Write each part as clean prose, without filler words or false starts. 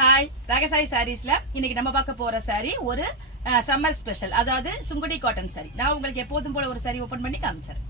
Hi ராகசாய் சாரீஸ்ல இன்னைக்கு நம்ம பார்க்க போற சாரி ஒரு சம்மர் ஸ்பெஷல், அதாவது சுங்குடி காட்டன் சாரி. நான் உங்களுக்கு எப்போதும் போல ஒரு சாரி ஓபன் பண்ணி காமிச்சேன்.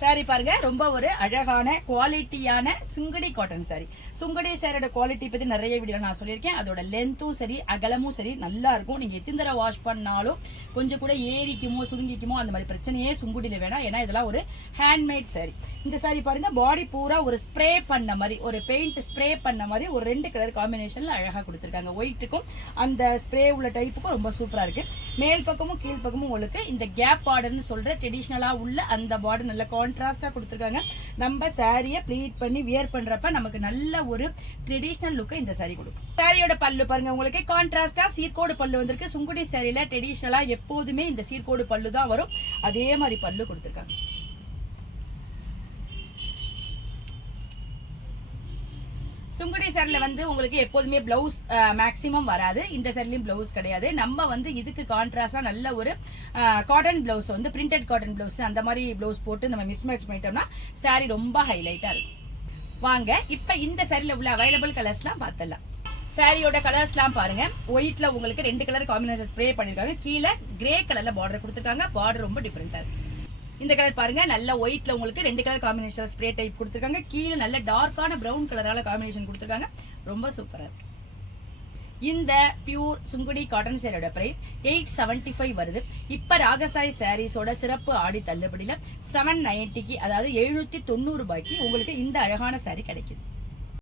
சாரி பாருங்க, ரொம்ப ஒரு அழகான குவாலிட்டியான சுங்குடி காட்டன் சாரி. சுங்குடி சாரியோட குவாலிட்டி பத்தி நிறைய வீடியோ நான் சொல்லியிருக்கேன். அதோட லென்த்தும் சரி அகலமும் சரி நல்லா இருக்கும். நீங்க எத்தனை தடவை வாஷ் பண்ணாலும் கொஞ்சம் கூட ஏறிக்குமோ சுருங்கிக்குமோ அந்த மாதிரி பிரச்சனையே சுங்குடியில வேணாம். ஏன்னா இதெல்லாம் ஒரு ஹேண்ட்மேட் சாரி. இந்த சாரி பாருங்க, பாடி பூரா ஒரு ஸ்ப்ரே பண்ண மாதிரி, ஒரு பெயிண்ட் ஸ்ப்ரே பண்ண மாதிரி ஒரு 2 கலர் காம்பினேஷன்ல அழகா கொடுத்துருக்காங்க. ஒயிட்டுக்கும் அந்த ஸ்ப்ரே உள்ள டைப்புக்கும் ரொம்ப சூப்பரா இருக்கு. மேல் பக்கமும் கீழ் பக்கமும் உங்களுக்கு இந்த கேப் பார்டர்னு சொல்ற ட்ரெடிஷனலா உள்ள அந்த பார்டர் நல்ல கான்ட்ராஸ்டா கொடுத்திருக்காங்க. நம்ம சாரியை ப்ளீட் பண்ணி வியர் பண்றப்ப நமக்கு நல்ல ஒரு ட்ரெடிஷனல் லுக் இந்த சாரி கொடுக்கும். சாரியோட பல்லு பாருங்க, உங்களுக்கு கான்ட்ராஸ்டா சீர்கோடு பல்லு வந்திருக்கு. சுங்குடி சாரியில ட்ரெடிஷனலா எப்போதுமே இந்த சீர்கோடு பல்லு தான் வரும். அதே மாதிரி பல்லு கொடுத்திருக்காங்க. சுங்குடி சாரில வந்து உங்களுக்கு எப்போதுமே பிளவுஸ் மேக்சிமம் வராது. இந்த சாரிலையும் பிளவுஸ் கிடையாது. நம்ம வந்து இதுக்கு கான்ட்ராஸ்டா நல்ல ஒரு காட்டன் பிளவுஸ் வந்து பிரிண்டட் காட்டன் பிளவுஸ் அந்த மாதிரி பிளவுஸ் போட்டு நம்ம மிஸ் மேட்ச் பண்ணிட்டோம்னா சாரி ரொம்ப ஹைலைட்டா இருக்கும். வாங்க இப்ப இந்த சாரில உள்ள அவைலபிள் கலர்ஸ்லாம் பார்த்தலாம். சாரியோட கலர்ஸ்லாம் பாருங்க, ஒயிட்ல உங்களுக்கு 2 கலர் காம்பினேஷன் ஸ்ப்ரே பண்ணிருக்காங்க. கீழே கிரே கலர்ல பார்டர் கொடுத்திருக்காங்க. பார்டர் ரொம்ப டிஃபரெண்டா இருக்கு. இந்த கலர் பாருங்க, நல்ல ஒயிட்ல உங்களுக்கு 2 கலர் காம்பினேஷன் ஸ்ப்ரே டைப் கொடுத்திருக்காங்க. கீழே நல்ல டார்க்கான பிரவுன் கலரால காம்பினேஷன் கொடுத்திருக்காங்க. ரொம்ப சூப்பரா இருக்கு. இந்த பியூர் சுங்குடி காட்டன் சாரியோட பிரைஸ் 875 வருது. இப்ப ராகசாய் சாரீஸோட சிறப்பு ஆடி தள்ளுபடியில 790க்கு, அதாவது 790 ரூபாய்க்கு உங்களுக்கு இந்த அழகான சாரி கிடைக்குது.